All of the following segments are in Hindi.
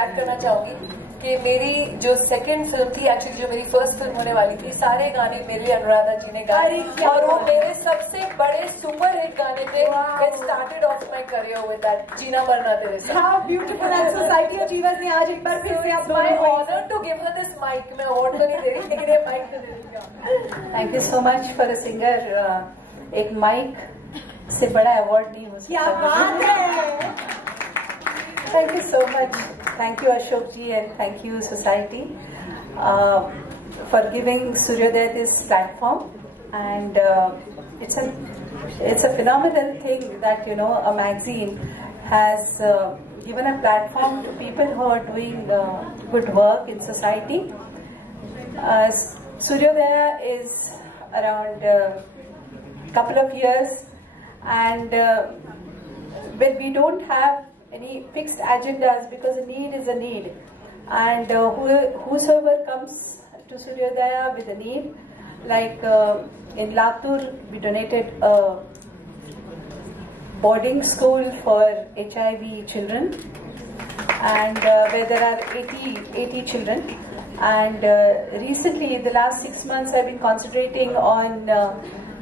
ऐड करना चाहूंगी कि मेरी जो सेकंड फिल्म थी, एक्चुअली जो मेरी फर्स्ट फिल्म होने वाली थी, सारे गाने मेरे लिए अनुराधा जी ने गाए और वो मेरे सबसे बड़े सुपर हिट गाने थे. It started off my career with that जीना मरना तेरे साथ. How beautiful and society achievers ने आज एक बार फिर से my honor to give her this mic. मैं अवार्ड तो नहीं दे रही लेकिन ये माइक दे रही. Thank you so much for a singer. एक माइक से बड़ा अवार्ड नहीं हो सकता. क्या बात है. Thank you so much. Thank you Ashok ji and thank you society for giving Suryodaya this platform, and it's a phenomenal thing that, you know, a magazine has given a platform to people who are doing good work in society. Suryodaya is around a couple of years, and when we don't have any fixed agendas, because a need is a need, and whosoever comes to Suryodaya with a need, like in Latur we donated a boarding school for HIV children, and where there are 80 children, and recently in the last 6 months I've been concentrating on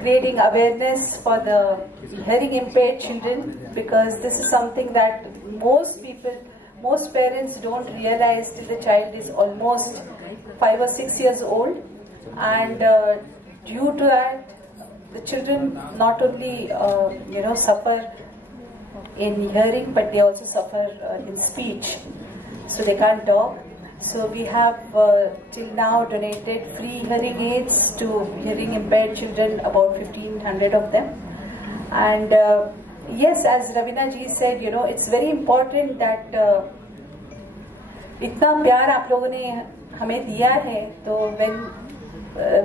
creating awareness for the hearing impaired children, because this is something that most parents don't realize till the child is almost 5 or 6 years old, and due to that the children not only suffer in hearing, but they also suffer in speech, so they can't talk. So we have till now donated free hearing aids to hearing impaired children, about 1,500 of them. And yes, as Ravina ji said, you know, it's very important that इतना प्यार आप लोगों ने हमें दिया है, तो when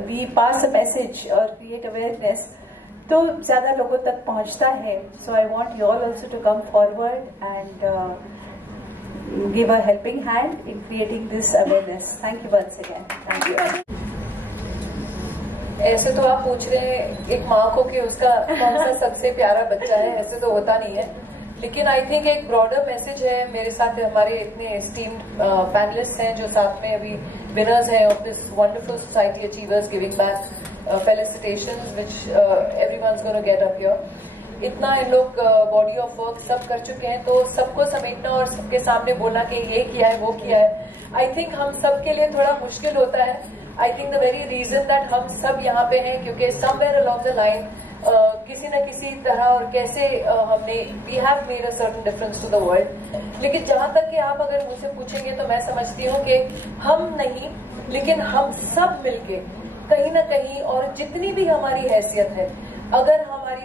we pass a message or create awareness, तो ज़्यादा लोगों तक पहुँचता है. So I want you all also to come forward and give a helping hand in creating this awareness. Thank you once again. Thank you. ऐसे तो आप पूछ रहे हैं एक माँ को कि उसका कौन सा सबसे प्यारा बच्चा है, ऐसे तो होता नहीं है, लेकिन आई थिंक एक ब्रॉडर मैसेज है. मेरे साथ हमारे इतने एस्टीम्ड पैनलिस्ट हैं जो साथ में अभी विनर्स हैं of this wonderful society achievers giving back felicitations which everyone's gonna get up here. इतना इन लोग बॉडी ऑफ वर्क सब कर चुके हैं, तो सबको समेटना और सबके सामने बोलना कि ये किया है वो किया है, आई थिंक हम सब के लिए थोड़ा मुश्किल होता है. I think the very reason that हम सब यहाँ पे हैं क्योंकि समवेयर अलोंग द लाइन किसी न किसी तरह और कैसे हमने we have made a certain difference to the world. लेकिन जहां तक कि आप अगर मुझसे पूछेंगे तो मैं समझती हूँ कि हम नहीं, लेकिन हम सब मिलके कहीं ना कहीं, और जितनी भी हमारी हैसियत है, अगर हमारी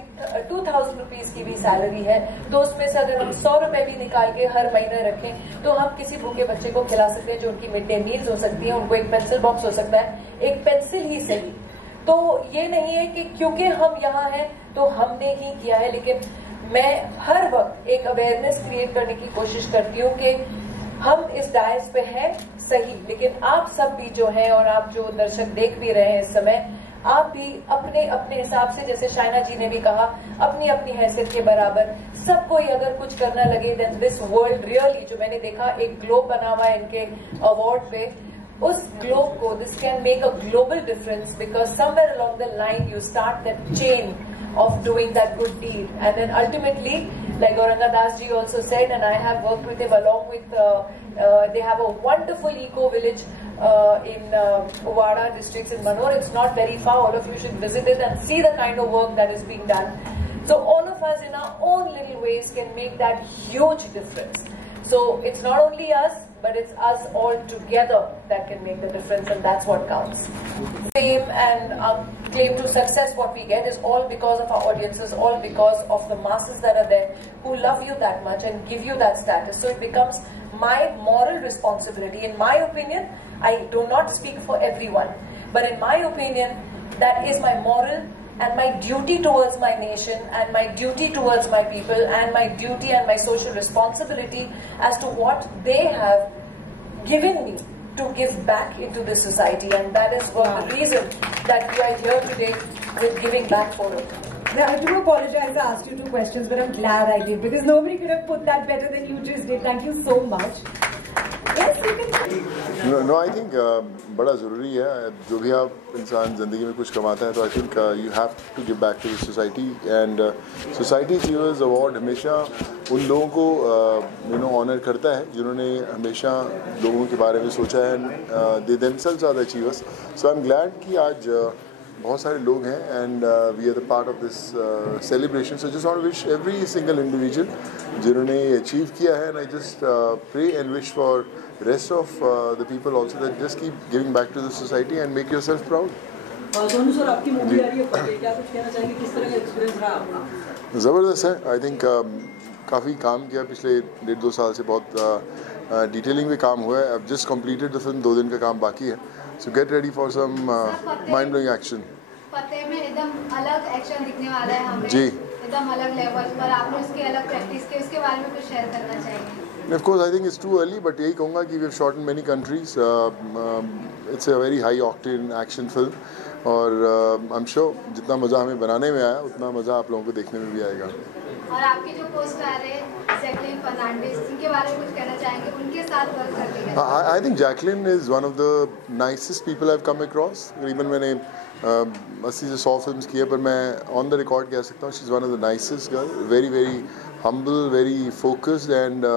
2,000 रुपीज की भी सैलरी है तो उसमें से अगर हम 100 रुपए भी निकाल के हर महीने रखें तो हम किसी भूखे बच्चे को खिला सकते हैं, जो उनकी मिड डे मील्स हो सकती है, उनको एक पेंसिल बॉक्स हो सकता है, एक पेंसिल ही सही. तो ये नहीं है कि क्योंकि हम यहाँ हैं तो हमने ही किया है, लेकिन मैं हर वक्त एक अवेयरनेस क्रिएट करने की कोशिश करती हूँ कि हम इस डायस पे हैं सही, लेकिन आप सब भी जो हैं और आप जो दर्शक देख भी रहे हैं इस समय, आप भी अपने अपने हिसाब से, जैसे शाइना जी ने भी कहा, अपनी अपनी हैसियत के बराबर सब कोई अगर कुछ करना लगे, देन दिस वर्ल्ड रियली, जो मैंने देखा एक ग्लोब बना हुआ है इनके अवार्ड पे, उस ग्लोब को, this can make a global difference, because somewhere along the line you start that chain of doing that good deed, and then ultimately, like Auranga Das ji also said, and I have worked with him along with they have a wonderful eco village in Wada districts in Manor. It's not very far, all of you should visit it and see the kind of work that is being done. So all of us in our own little ways can make that huge difference. So it's not only us, but it's us all together that can make the difference, and that's what counts. Fame and claim to success, what we get, is all because of our audiences, all because of the masses that are there who love you that much and give you that status. So it becomes my moral responsibility. In my opinion, I do not speak for everyone, but in my opinion, that is my moral and my duty towards my nation and my duty towards my people and my duty and my social responsibility as to what they have given me to give back into this society, and that is the reason that we are here today with Giving Back Forum. Now, I do apologize I asked you 2 questions, but I'm glad I did, because nobody could have put that better than you just did. Thank you so much. No, I think बड़ा ज़रूरी है जो भी आप इंसान ज़िंदगी में कुछ कमाता है तो I think you have to give back to the society and society achievers award हमेशा उन लोगों को ऑनर करता है जिन्होंने हमेशा लोगों के बारे में सोचा है they themselves are the achievers so I am glad कि आज बहुत सारे लोग हैं and we are the part of this celebration so just want to wish every single individual जिन्होंने अचीव किया है and I just pray and wish for rest of the people also that just keep giving back to the society and make yourself proud. Sonu sir आपकी मूवी आ रही है क्या कुछ कहना चाहेंगे किस तरह का एक्सपीरियंस रहा आपका? ज़बरदस्त है आई थिंक काफ़ी काम किया पिछले 1.5-2 साल से बहुत डिटेलिंग में काम हुआ है अब जस्ट कंप्लीटेड द फिल्म 2 दिन का काम बाकी है so get ready for some mind blowing action Fateh में एकदम अलग एक्शन दिखने वाला है हमें जी एकदम अलग लेवल पर आपने उसकी अलग प्रैक्टिस की उसके बारे में कुछ शेयर करना चाहिए Of course, I think it's too early, but यही कहूँगा कि we've shot in many countries. It's a very high octane action film, और I'm sure जितना मज़ा हमें बनाने में आया उतना मज़ा आप लोगों को देखने में भी आएगा. और आपके जो co-star है जैकलिन फर्नांडिस इनके बारे में कुछ कहना चाहेंगे उनके साथ वर्क करके कैसा? I think Jacqueline is one of the nicest people I've come across. तकरीबन मैंने 80 से 100 फिल्म्स की है पर मैं on the record कह सकता हूँ she's one of the nicest girl, very very humble, very focused and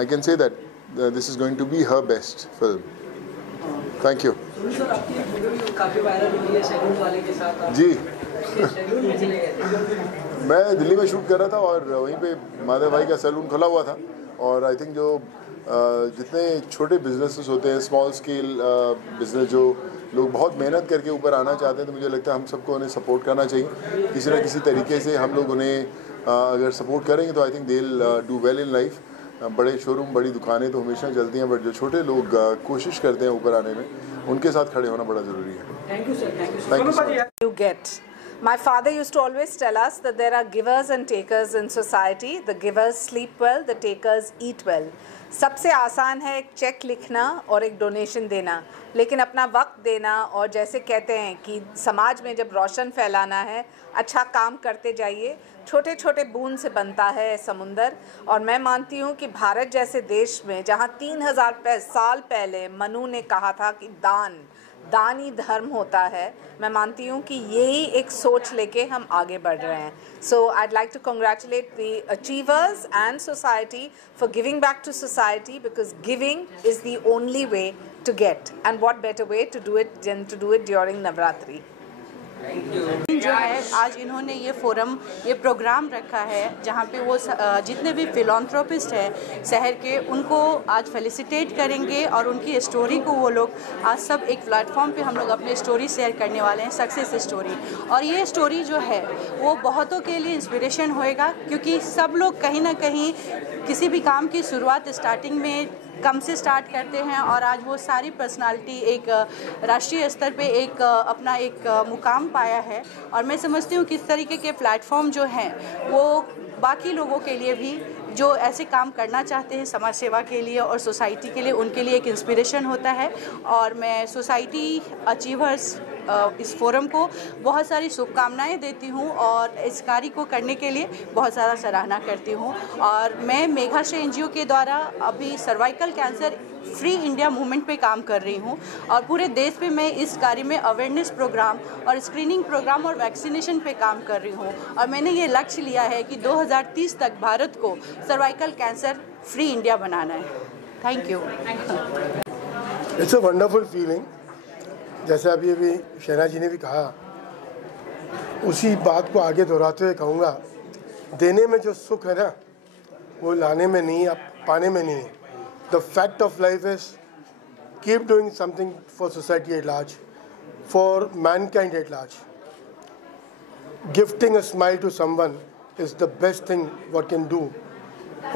I can say that this is going to be her best film. Thank you. Sir आपकी एक वीडियो काफी वायरल हुई है सैलून वाले के साथ जी सैलून में चले गए थे मैं दिल्ली में शूट कर रहा था और वहीं पे माधव भाई का सैलून खुला हुआ था और आई थिंक जो जितने छोटे बिजनेसेस होते हैं स्मॉल स्केल बिजनेस जो लोग बहुत मेहनत करके ऊपर आना चाहते हैं तो मुझे लगता है हम सबको उन्हें सपोर्ट करना चाहिए किसी न किसी तरीके से हम लोग उन्हें अगर सपोर्ट करेंगे तो I think they will do well in life बड़े शोरूम बड़ी दुकानें तो हमेशा चलती हैं बट जो छोटे लोग कोशिश करते हैं ऊपर आने में उनके साथ खड़े होना बड़ा ज़रूरी है thank you sir thank you sir You get. My father used to always tell us that there are givers and takers in society. The givers sleep well, the takers eat well. सबसे आसान है एक चेक लिखना और एक डोनेशन देना लेकिन अपना वक्त देना और जैसे कहते हैं कि समाज में जब रोशन फैलाना है अच्छा काम करते जाइए छोटे छोटे बूंद से बनता है समुंदर और मैं मानती हूँ कि भारत जैसे देश में जहाँ 3000 साल पहले मनु ने कहा था कि दान ही धर्म होता है मैं मानती हूँ कि यही एक सोच लेके हम आगे बढ़ रहे हैं सो I'd like to congratulate the achievers and society for giving back to society because giving is the only way to get and what better way to do it than to do it during Navratri. जो है आज इन्होंने ये फोरम ये प्रोग्राम रखा है जहाँ पे वो जितने भी फिलॉन्थ्रोपिस्ट हैं शहर के उनको आज फेलिसिटेट करेंगे और उनकी स्टोरी को वो लोग आज सब एक प्लेटफॉर्म पे हम लोग अपने स्टोरी शेयर करने वाले हैं सक्सेस स्टोरी और ये स्टोरी जो है वो बहुतों के लिए इंस्पिरेशन होएगा क्योंकि सब लोग कहीं ना कहीं किसी भी काम की शुरुआत स्टार्टिंग में कम से स्टार्ट करते हैं और आज वो सारी पर्सनालिटी एक राष्ट्रीय स्तर पे एक अपना एक मुकाम पाया है और मैं समझती हूँ किस तरीके के प्लेटफॉर्म जो हैं वो बाकी लोगों के लिए भी जो ऐसे काम करना चाहते हैं समाज सेवा के लिए और सोसाइटी के लिए उनके लिए एक इंस्पिरेशन होता है और मैं सोसाइटी अचीवर्स इस फोरम को बहुत सारी शुभकामनाएं देती हूं और इस कार्य को करने के लिए बहुत ज़्यादा सराहना करती हूं और मैं मेघाश्रय एनजीओ के द्वारा अभी cervical cancer free India movement पे काम कर रही हूं और पूरे देश पे मैं इस कार्य में अवेयरनेस प्रोग्राम और स्क्रीनिंग प्रोग्राम और वैक्सीनेशन पे काम कर रही हूं और मैंने ये लक्ष्य लिया है कि 2030 तक भारत को सर्वाइकल कैंसर फ्री इंडिया बनाना है thank you it's a wonderful feeling जैसे अभी शहनाज जी ने भी कहा उसी बात को आगे दोहराते हुए कहूँगा देने में जो सुख है ना वो लाने में नहीं अब पाने में नहीं है the fact of life is keep doing something for society at large for mankind at large gifting a smile to someone is the best thing what can do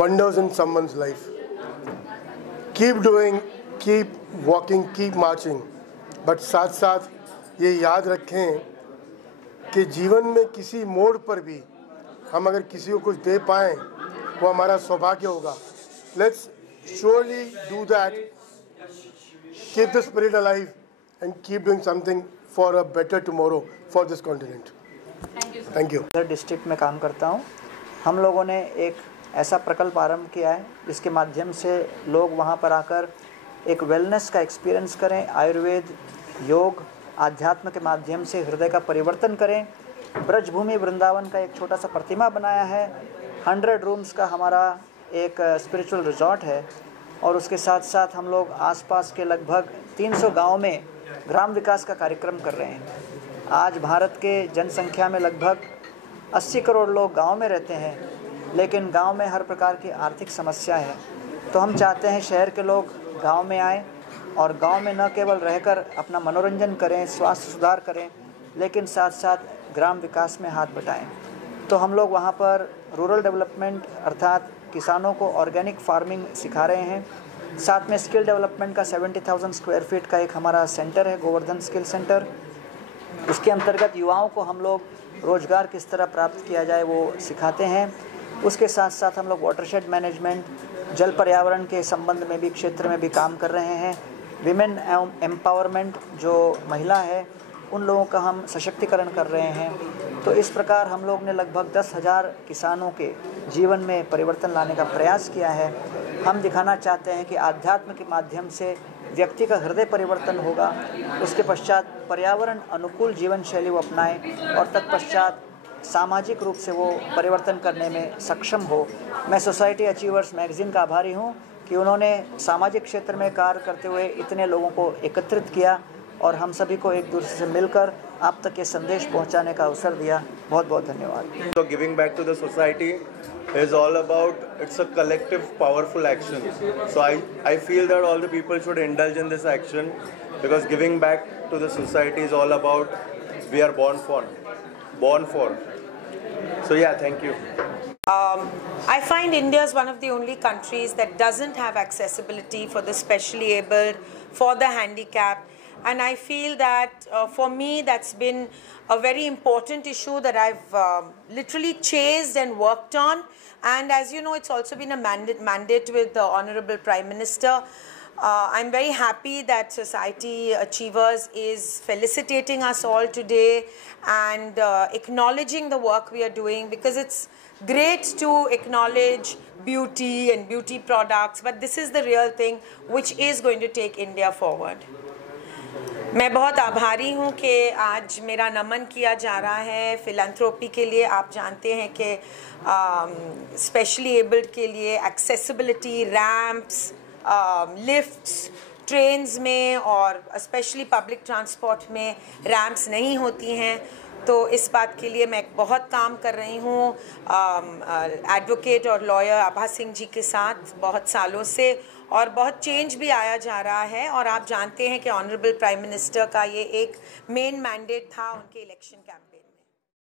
wonders in someone's life keep doing keep walking keep marching but साथ साथ ये याद रखें कि जीवन में किसी मोड़ पर भी हम अगर किसी को कुछ दे पाएँ वो हमारा सौभाग्य होगा let's surely do that keep the spirit alive and keep doing something for a better tomorrow for this continent thank you district में काम करता हूँ हम लोगों ने एक ऐसा प्रकल्प आरंभ किया है जिसके माध्यम से लोग वहाँ पर आकर एक वेलनेस का एक्सपीरियंस करें, आयुर्वेद, योग, आध्यात्म के माध्यम से हृदय का परिवर्तन करें। ब्रजभूमि वृंदावन का एक छोटा सा प्रतिमा बनाया है। 100 रूम्स का हमारा एक स्पिरिचुअल रिजॉर्ट है और उसके साथ साथ हम लोग आसपास के लगभग 300 गाँव में ग्राम विकास का कार्यक्रम कर रहे हैं। आज भारत के जनसंख्या में लगभग 80 करोड़ लोग गांव में रहते हैं, लेकिन गांव में हर प्रकार की आर्थिक समस्या है। तो हम चाहते हैं शहर के लोग गांव में आएँ और गांव में न केवल रहकर अपना मनोरंजन करें, स्वास्थ्य सुधार करें, लेकिन साथ साथ ग्राम विकास में हाथ बटाएं। तो हम लोग वहाँ पर रूरल डेवलपमेंट अर्थात किसानों को ऑर्गेनिक फार्मिंग सिखा रहे हैं। साथ में स्किल डेवलपमेंट का 70,000 स्क्वायर फीट का एक हमारा सेंटर है, गोवर्धन स्किल सेंटर। उसके अंतर्गत युवाओं को हम लोग रोज़गार किस तरह प्राप्त किया जाए वो सिखाते हैं। उसके साथ साथ हम लोग वाटरशेड मैनेजमेंट, जल पर्यावरण के संबंध में भी क्षेत्र में भी काम कर रहे हैं। विमेन एम्पावरमेंट, जो महिला है उन लोगों का हम सशक्तिकरण कर रहे हैं। तो इस प्रकार हम लोग ने लगभग 10,000 किसानों के जीवन में परिवर्तन लाने का प्रयास किया है। हम दिखाना चाहते हैं कि आध्यात्म के माध्यम से व्यक्ति का हृदय परिवर्तन होगा, उसके पश्चात पर्यावरण अनुकूल जीवन शैली वो अपनाएं और तत्पश्चात सामाजिक रूप से वो परिवर्तन करने में सक्षम हो। मैं सोसाइटी अचीवर्स मैगज़ीन का आभारी हूँ कि उन्होंने सामाजिक क्षेत्र में कार्य करते हुए इतने लोगों को एकत्रित किया और हम सभी को एक दूसरे से मिलकर आप तक ये संदेश पहुंचाने का अवसर दिया। बहुत बहुत धन्यवाद। So giving back to the society is all about, it's a collective powerful action. So I feel that all the people should indulge in this action because giving back to the society is all about we are born for. So yeah, thank you. I find India is one of the only countries that doesn't have accessibility for the specially abled, for the handicapped. And I feel that for me that's been a very important issue that I've literally chased and worked on. And as you know, it's also been a mandate with the Honorable Prime Minister. I'm very happy that Society Achievers is felicitating us all today and acknowledging the work we are doing, because it's great to acknowledge beauty and beauty products, but this is the real thing which is going to take India forward. मैं बहुत आभारी हूँ कि आज मेरा नमन किया जा रहा है फिलैंथ्रोपी के लिए। आप जानते हैं कि स्पेशली एबल्ड के लिए एक्सेसिबिलिटी, रैम्प्स, लिफ्ट्स, ट्रेन्स में और स्पेशली पब्लिक ट्रांसपोर्ट में रैम्प्स नहीं होती हैं। तो इस बात के लिए मैं बहुत काम कर रही हूँ एडवोकेट और लॉयर आभा सिंह जी के साथ बहुत सालों से, और बहुत चेंज भी आया जा रहा है। और आप जानते हैं कि ऑनरेबल प्राइम मिनिस्टर का ये एक मेन मैंडेट था उनके इलेक्शन कैंपेन